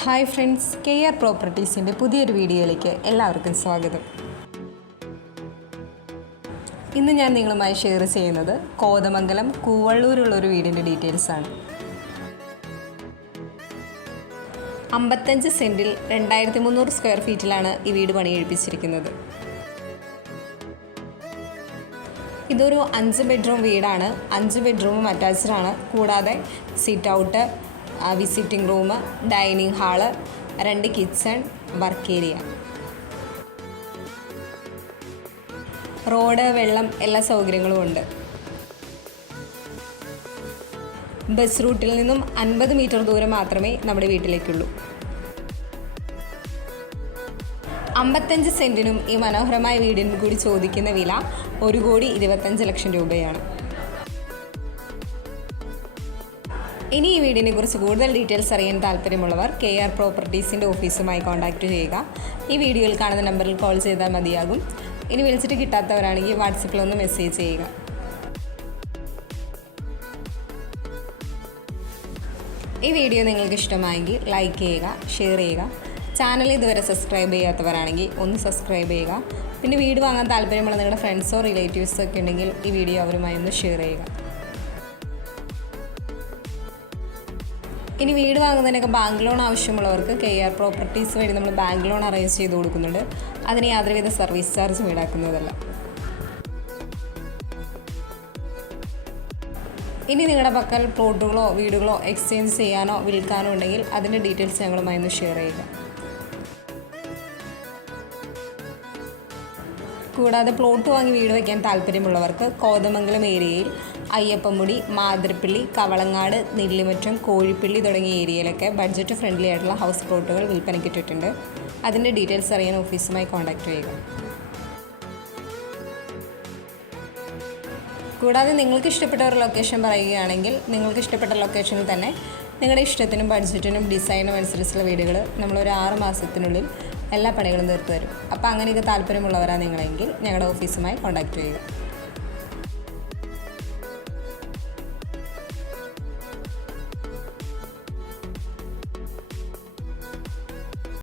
Hi friends, KR പ്രോപ്പർട്ടീസിൻ്റെ പുതിയൊരു വീഡിയോയിലേക്ക് എല്ലാവർക്കും സ്വാഗതം. ഇന്ന് ഞാൻ നിങ്ങളുമായി ഷെയർ ചെയ്യുന്നത് കോതമംഗലം കൂവള്ളൂരുള്ളൊരു വീടിൻ്റെ ഡീറ്റെയിൽസാണ്. 55 സെൻറ്റിൽ 2300 സ്ക്വയർ ഫീറ്റിലാണ് ഈ വീട് പണിയെഴുപ്പിച്ചിരിക്കുന്നത്. ഇതൊരു 5 ബെഡ്റൂം വീടാണ്. 5 ബെഡ്റൂമും അറ്റാച്ച്ഡ് ആണ്. കൂടാതെ sit out, visiting room, dining hall, 2 kitchen, work area, road, വെള്ളം, എല്ലാ സൗകര്യങ്ങളും ഉണ്ട്. ബസ് റൂട്ടിൽ നിന്നും 50 മീറ്റർ ദൂരം മാത്രമേ നമ്മുടെ വീട്ടിലേക്കുള്ളൂ. 55 സെൻറ്റിനും ഈ മനോഹരമായ വീടിനും കൂടി ചോദിക്കുന്ന വില 1,25 ലക്ഷം രൂപയാണ്. ഇനി ഈ വീടിനെ കുറിച്ച് കൂടുതൽ ഡീറ്റെയിൽസ് അറിയാൻ താല്പര്യമുള്ളവർ KR പ്രോപ്പർട്ടീസിൻ്റെ ഓഫീസുമായി കോൺടാക്റ്റ് ചെയ്യുക. ഈ വീഡിയോയിൽ കാണുന്ന നമ്പറിൽ കോൾ ചെയ്താൽ മതിയാകും. ഇനി വിളിച്ചിട്ട് കിട്ടാത്തവരാണെങ്കിൽ വാട്സപ്പിലൊന്ന് മെസ്സേജ് ചെയ്യുക. ഈ വീഡിയോ നിങ്ങൾക്ക് ഇഷ്ടമായെങ്കിൽ ലൈക്ക് ചെയ്യുക, ഷെയർ ചെയ്യുക. ചാനൽ ഇതുവരെ സബ്സ്ക്രൈബ് ചെയ്യാത്തവരാണെങ്കിൽ ഒന്ന് സബ്സ്ക്രൈബ് ചെയ്യുക. പിന്നെ വീട് വാങ്ങാൻ താല്പര്യമുള്ള നിങ്ങളുടെ ഫ്രണ്ട്സോ റിലേറ്റീവ്സോ ഒക്കെ ഉണ്ടെങ്കിൽ ഈ വീഡിയോ അവരുമായി ഒന്ന് ഷെയർ ചെയ്യുക. ഇനി വീട് വാങ്ങുന്നതിനൊക്കെ ബാങ്ക് ലോൺ ആവശ്യമുള്ളവർക്ക് KR പ്രോപ്പർട്ടീസ് വഴി നമ്മൾ ബാങ്ക് ലോൺ അറേഞ്ച് ചെയ്ത് കൊടുക്കുന്നുണ്ട്. അതിന് യാതൊരുവിധ സർവീസ് ചാർജും ഈടാക്കുന്നതല്ല. ഇനി നിങ്ങളുടെ പക്കൽ പ്ലോട്ടുകളോ വീടുകളോ എക്സ്ചേഞ്ച് ചെയ്യാനോ വിൽക്കാനോ ഉണ്ടെങ്കിൽ അതിൻ്റെ ഡീറ്റെയിൽസ് ഞങ്ങളുമായി ഒന്ന് ഷെയർ ചെയ്യുക. കൂടാതെ പ്ലോട്ട് വാങ്ങി വീട് വയ്ക്കാൻ താല്പര്യമുള്ളവർക്ക് കോതമംഗലം ഏരിയയിൽ അയ്യപ്പമുടി, മാതിരപ്പള്ളി, കവളങ്ങാട്, നെല്ലിമറ്റം, കോഴിപ്പള്ളി തുടങ്ങിയ ഏരിയയിലൊക്കെ ബഡ്ജറ്റ് ഫ്രണ്ട്ലി ആയിട്ടുള്ള ഹൗസ് പ്ലോട്ടുകൾ വിൽപ്പനയ്ക്ക് ഇട്ടിട്ടുണ്ട്. അതിൻ്റെ ഡീറ്റെയിൽസ് അറിയാൻ ഓഫീസുമായി കോൺടാക്റ്റ് ചെയ്യുക. കൂടാതെ നിങ്ങൾക്ക് ഇഷ്ടപ്പെട്ട ഒരു ലൊക്കേഷൻ പറയുകയാണെങ്കിൽ നിങ്ങൾക്ക് ഇഷ്ടപ്പെട്ട ലൊക്കേഷനിൽ തന്നെ നിങ്ങളുടെ ഇഷ്ടത്തിനും ബഡ്ജറ്റിനും ഡിസൈനും അനുസരിച്ചുള്ള വീടുകൾ നമ്മളൊരു 6 മാസത്തിനുള്ളിൽ എല്ലാ പണികളും തീർത്തു തരും. അപ്പോൾ അങ്ങനെയൊക്കെ താല്പര്യമുള്ളവരാണ് നിങ്ങളെങ്കിൽ ഞങ്ങളുടെ ഓഫീസുമായി കോൺടാക്റ്റ് ചെയ്യുക.